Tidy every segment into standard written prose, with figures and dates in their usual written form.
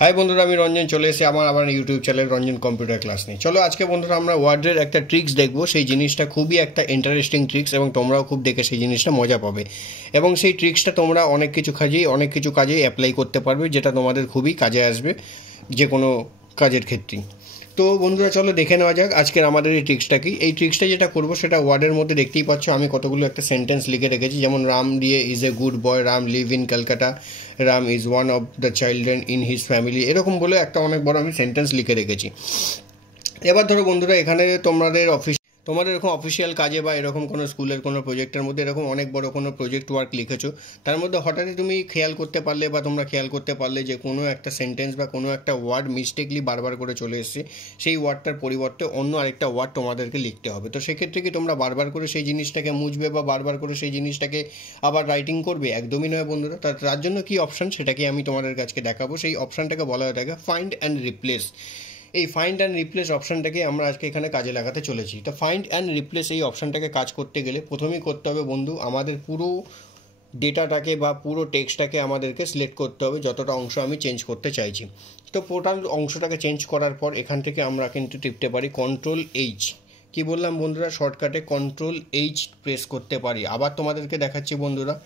High বন্ধুরা, আমি রঞ্জন চলে এসে আমার YouTube channel Ranjan computer class নিয়ে। চলো আজকে বন্ধুরা আমরা ওয়ার্ডের একটা ট্রিক্স দেখবো। সেই জিনিসটা খুবই একটা ইন্টারেস্টিং ট্রিক্স এবং তোমরাও খুব দেখে সেই জিনিসটা মজা পাবে এবং সেই ট্রিক্সটা তোমরা অনেক কিছু কাজেই অ্যাপ্লাই করতে পারবে, যেটা তোমাদের খুবই কাজে আসবে যে কোনো কাজের ক্ষেত্রেই। তো বন্ধুরা চলো দেখে নেওয়া যাক আজকের আমাদের এই ট্রিক্সটা কি। এই ট্রিক্সটা যেটা করবো সেটা ওয়ার্ডের মধ্যে দেখতেই পাচ্ছ, আমি কতগুলো একটা সেন্টেন্স লিখে রেখেছি। যেমন রাম দিয়ে is a good boy, Ram live in Kolkata, Ram is one of the children in his family, এরকম বলে একটা অনেক বড় আমি সেন্টেন্স লিখে রেখেছি। এবার ধরো বন্ধুরা, এখানে তোমাদের এরকম অফিসিয়াল কাজে বা এরকম কোনো স্কুলের কোনো প্রজেক্টের মধ্যে এরকম অনেক বড় কোনো প্রজেক্ট ওয়ার্ক লিখেছো, তার মধ্যে হঠাৎই তুমি খেয়াল করতে পারলে যে কোনো একটা সেন্টেন্স বা কোনো একটা ওয়ার্ড মিস্টেকলি বারবার করে চলে এসছে, সেই ওয়ার্ডটার পরিবর্তে অন্য আরেকটা ওয়ার্ড তোমাদেরকে লিখতে হবে। তো সেক্ষেত্রে কি তোমরা বারবার করে সেই জিনিসটাকে মুছবে বা বারবার করে সেই জিনিসটাকে আবার রাইটিং করবে? একদমই নয় বন্ধুরা। তার জন্য কি অপশান, সেটাকে আমি তোমাদের কাছে দেখাবো। সেই অপশানটাকে বলা হয়ে থাকে ফাইন্ড অ্যান্ড রিপ্লেস। এই ফাইন্ড অ্যান্ড রিপ্লেস অপশানটাকে আমরা আজকে এখানে কাজে লাগাতে চলেছি। তো ফাইন্ড অ্যান্ড রিপ্লেস এই অপশানটাকে কাজ করতে গেলে প্রথমেই করতে হবে বন্ধু, আমাদের পুরো ডেটাটাকে বা পুরো টেক্সটটাকে আমাদেরকে সিলেক্ট করতে হবে, যতটা অংশ আমি চেঞ্জ করতে চাইছি। তো টোটাল অংশটাকে চেঞ্জ করার পর এখান থেকে আমরা কিন্তু টিপতে পারি Ctrl+H। কি বললাম বন্ধুরা, শর্টকাটে Ctrl+H প্রেস করতে পারি। আবার তোমাদেরকে দেখাচ্ছি বন্ধুরা,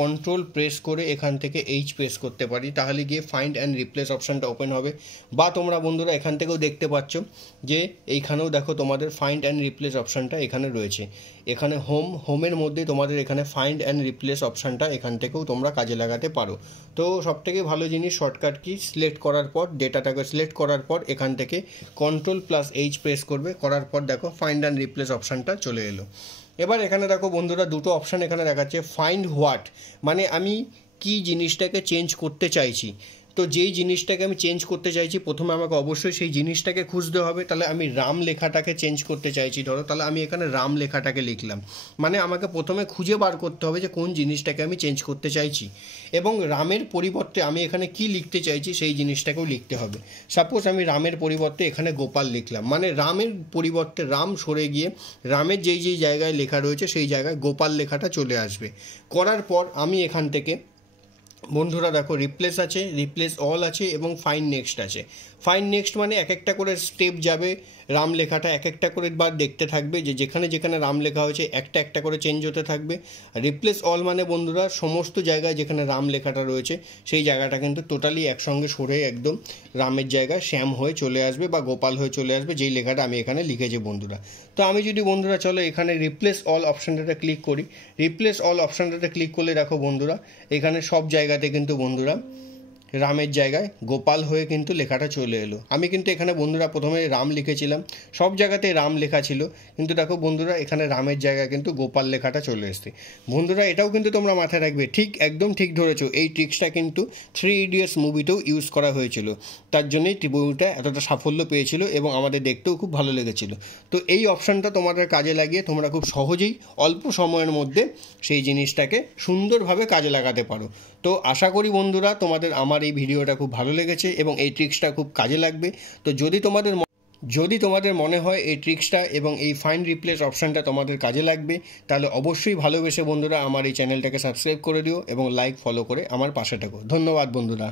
কন্ট্রোল প্রেস করে এখান থেকে H প্রেস করতে পারি, তাহলে গিয়ে ফাইন্ড অ্যান্ড রিপ্লেস অপশানটা ওপেন হবে। বা তোমরা বন্ধুরা এখান থেকেও দেখতে পাচ্ছ যে এইখানেও দেখো তোমাদের ফাইন্ড অ্যান্ড রিপ্লেস অপশানটা এখানে রয়েছে। এখানে হোমের মধ্যে তোমাদের এখানে ফাইন্ড অ্যান্ড রিপ্লেস অপশানটা এখান থেকেও তোমরা কাজে লাগাতে পারো। তো সবথেকে ভালো জিনিস, শর্টকাট কি, সিলেক্ট করার পর ডেটাটাকে সিলেক্ট করার পর এখান থেকে Ctrl+H প্রেস করবে, করার পর দেখো ফাইন্ড অ্যান্ড রিপ্লেস অপশানটা চলে এলো। এবার এখানে দেখো বন্ধুরা দুটো অপশান এখানে দেখাচ্ছে। ফাইন্ড হোয়াট মানে আমি কি জিনিসটাকে চেঞ্জ করতে চাইছি। তো যেই জিনিসটাকে আমি চেঞ্জ করতে চাইছি প্রথমে আমাকে অবশ্যই সেই জিনিসটাকে খুঁজতে হবে। তাহলে আমি রাম লেখাটাকে চেঞ্জ করতে চাইছি ধরো, তাহলে আমি এখানে রাম লেখাটাকে লিখলাম। মানে আমাকে প্রথমে খুঁজে বার করতে হবে যে কোন জিনিসটাকে আমি চেঞ্জ করতে চাইছি এবং রামের পরিবর্তে আমি এখানে কি লিখতে চাইছি সেই জিনিসটাকেও লিখতে হবে। সাপোজ আমি রামের পরিবর্তে এখানে গোপাল লিখলাম, মানে রামের পরিবর্তে রাম সরে গিয়ে রামের যেই জায়গায় লেখা রয়েছে সেই জায়গায় গোপাল লেখাটা চলে আসবে। করার পর আমি এখান থেকে বন্ধুরা দেখো রিপ্লেস আছে, রিপ্লেস অল আছে এবং ফাইন্ড নেক্সট আছে। ফাইন্ড নেক্সট মানে এক একটা করে স্টেপ যাবে, রাম লেখাটা এক একটা করে বার দেখতে থাকবে, যে যেখানে যেখানে রাম লেখা হয়েছে একটা একটা করে চেঞ্জ হতে থাকবে। রিপ্লেস অল মানে বন্ধুরা সমস্ত জায়গায় যেখানে রাম লেখাটা রয়েছে সেই জায়গাটা কিন্তু টোটালি একসঙ্গে সরে একদম রামের জায়গায় শ্যাম হয়ে চলে আসবে বা গোপাল হয়ে চলে আসবে, যেই লেখাটা আমি এখানে লিখেছি বন্ধুরা। তো আমি যদি বন্ধুরা চলো এখানে রিপ্লেস অল অপশানটাতে ক্লিক করি, রিপ্লেস অল অপশানটাতে ক্লিক করলে দেখো বন্ধুরা এখানে সব জায়গাতে কিন্তু বন্ধুরা রামের জায়গায় গোপাল হয়ে কিন্তু লেখাটা চলে এলো। আমি কিন্তু এখানে বন্ধুরা প্রথমে রাম লিখেছিলাম, সব জায়গাতে রাম লেখা ছিল, কিন্তু দেখো বন্ধুরা এখানে রামের জায়গায় কিন্তু গোপাল লেখাটা চলে এসছে। বন্ধুরা এটাও কিন্তু তোমরা মাথায় রাখবে, ঠিক একদম ঠিক ধরেছো, এই ট্রিক্সটা কিন্তু 3 Idiots মুভিতেও ইউজ করা হয়েছিল, তার জন্যই মুভিটা এতটা সাফল্য পেয়েছিল এবং আমাদের দেখতেও খুব ভালো লেগেছিল। তো এই অপশানটা তোমাদের কাজে লাগিয়ে তোমরা খুব সহজেই অল্প সময়ের মধ্যে সেই জিনিসটাকে সুন্দরভাবে কাজে লাগাতে পারো। তো আশা করি বন্ধুরা তোমাদের আমার এই ভিডিওটা খুব ভালো লেগেছে এবং এই ট্রিক্সটা খুব কাজে লাগবে। তো যদি তোমাদের মনে হয় এই ট্রিক্সটা এবং এই ফাইন্ড রিপ্লেস অপশানটা তোমাদের কাজে লাগবে, তাহলে অবশ্যই ভালোবেসে বন্ধুরা আমার এই চ্যানেলটাকে সাবস্ক্রাইব করে দিও এবং লাইক ফলো করে আমার পাশে থাকো। ধন্যবাদ বন্ধুরা।